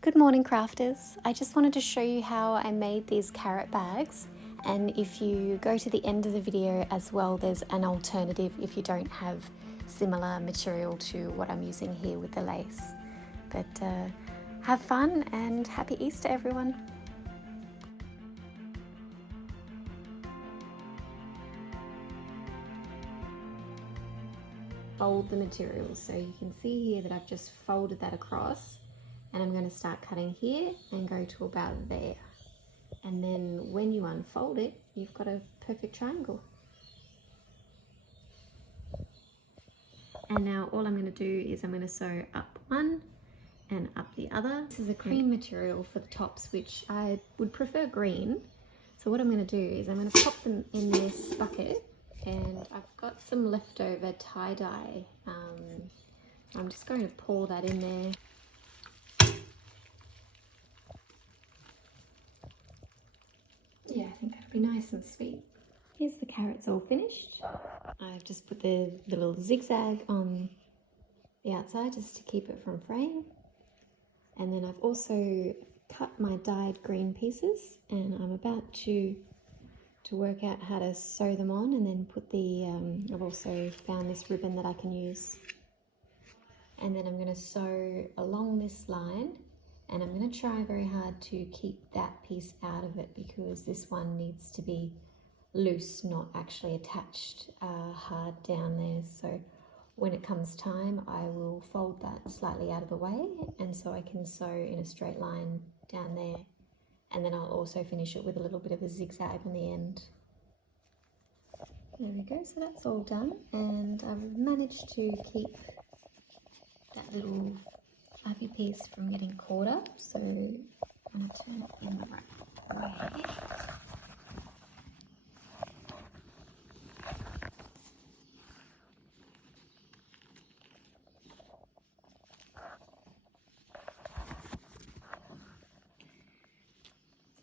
Good morning, crafters. I just wanted to show you how I made these carrot bags, and if you go to the end of the video as well, there's an alternative if you don't have similar material to what I'm using here with the lace. But have fun and happy Easter, everyone. Fold the materials, so you can see here that I've just folded that across, and I'm going to start cutting here and go to about there, and then when you unfold it, you've got a perfect triangle. And now all I'm going to do is I'm going to sew up one and up the other. This is a cream material for the tops, which I would prefer green. So what I'm going to do is I'm going to pop them in this bucket, and I've got some leftover tie-dye. I'm just going to pour that in there. Yeah, I think that'll be nice and sweet. Here's the carrots all finished. I've just put the little zigzag on the outside just to keep it from fraying. And then I've also cut my dyed green pieces, and I'm about to work out how to sew them on, and then put the, I've also found this ribbon that I can use. And then I'm going to sew along this line, and I'm going to try very hard to keep that piece out of it because this one needs to be loose, not actually attached hard down there. So when it comes time, I will fold that slightly out of the way, and so I can sew in a straight line down there. And then I'll also finish it with a little bit of a zigzag on the end. There we go, so that's all done, and I've managed to keep that little fluffy piece from getting caught up, so I'm going to turn it in the right way.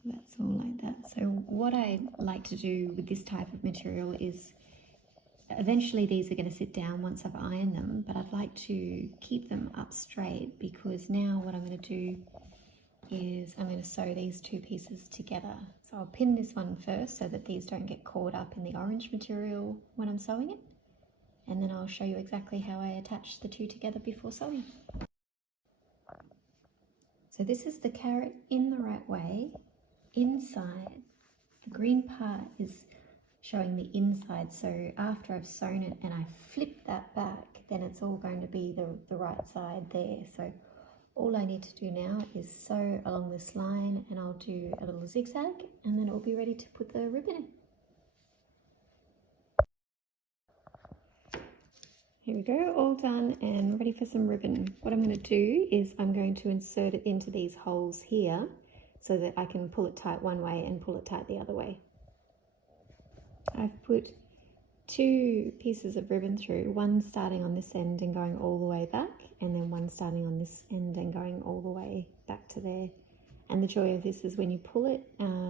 That's all like that. So what I like to do with this type of material is eventually these are going to sit down once I've ironed them, but I'd like to keep them up straight, because now what I'm going to do is I'm going to sew these two pieces together. So I'll pin this one first so that these don't get caught up in the orange material when I'm sewing it, and then I'll show you exactly how I attach the two together before sewing. So this is the carrot in the right way. Inside, the green part is showing the inside, so after I've sewn it and I flip that back, then it's all going to be the right side there. So all I need to do now is sew along this line, and I'll do a little zigzag, and then it'll be ready to put the ribbon in. Here we go, all done and ready for some ribbon. What I'm going to do is I'm going to insert it into these holes here, so that I can pull it tight one way and pull it tight the other way. I've put two pieces of ribbon through, one starting on this end and going all the way back, and then one starting on this end and going all the way back to there. And the joy of this is when you pull it,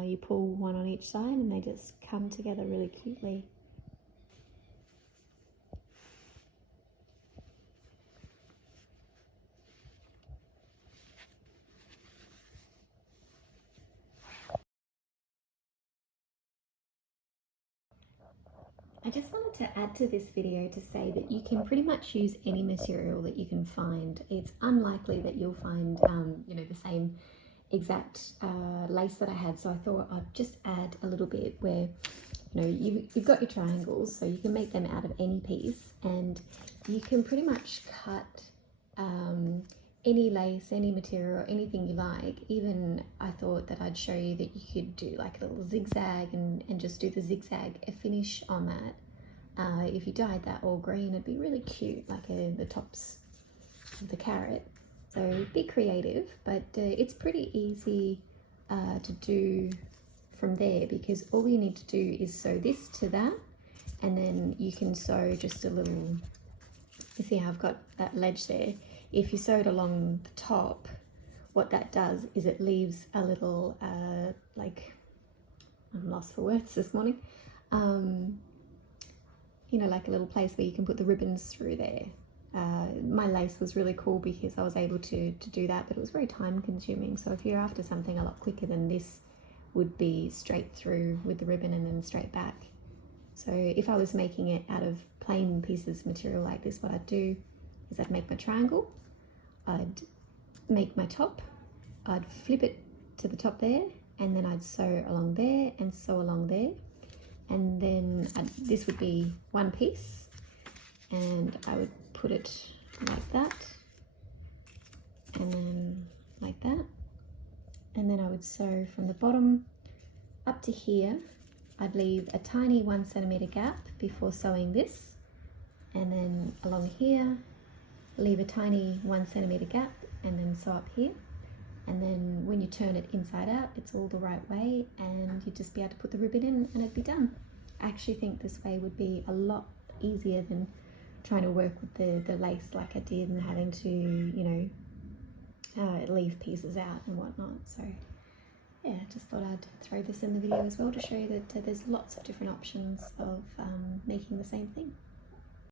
you pull one on each side and they just come together really cutely. I just wanted to add to this video to say that you can pretty much use any material that you can find. It's unlikely that you'll find, you know, the same exact lace that I had, so I thought I'd just add a little bit where, you know, you've got your triangles, so you can make them out of any piece, and you can pretty much cut any lace, any material, anything you like. Even I thought that I'd show you that you could do like a little zigzag and just do the zigzag finish on that. If you dyed that all green, it'd be really cute, like the tops of the carrot. So be creative, but it's pretty easy to do from there, because all you need to do is sew this to that, and then you can sew just a little, you see how I've got that ledge there. If you sew it along the top, what that does is it leaves a little, like, I'm lost for words this morning, you know, like a little place where you can put the ribbons through there. my lace was really cool because I was able to do that, but it was very time consuming. So if you're after something a lot quicker, than this would be straight through with the ribbon and then straight back. So if I was making it out of plain pieces of material like this, what I'd do is I'd make my triangle, I'd make my top, I'd flip it to the top there, and then I'd sew along there and sew along there, and then this would be one piece, and I would put it like that, and then like that, and then I would sew from the bottom up to here. I'd leave a tiny 1 centimeter gap before sewing this, and then along here leave a tiny 1 centimeter gap, and then sew up here. And then when you turn it inside out, it's all the right way, and you'd just be able to put the ribbon in and it'd be done. I actually think this way would be a lot easier than trying to work with the lace like I did, and having to, you know, leave pieces out and whatnot. So yeah, just thought I'd throw this in the video as well to show you that there's lots of different options of making the same thing.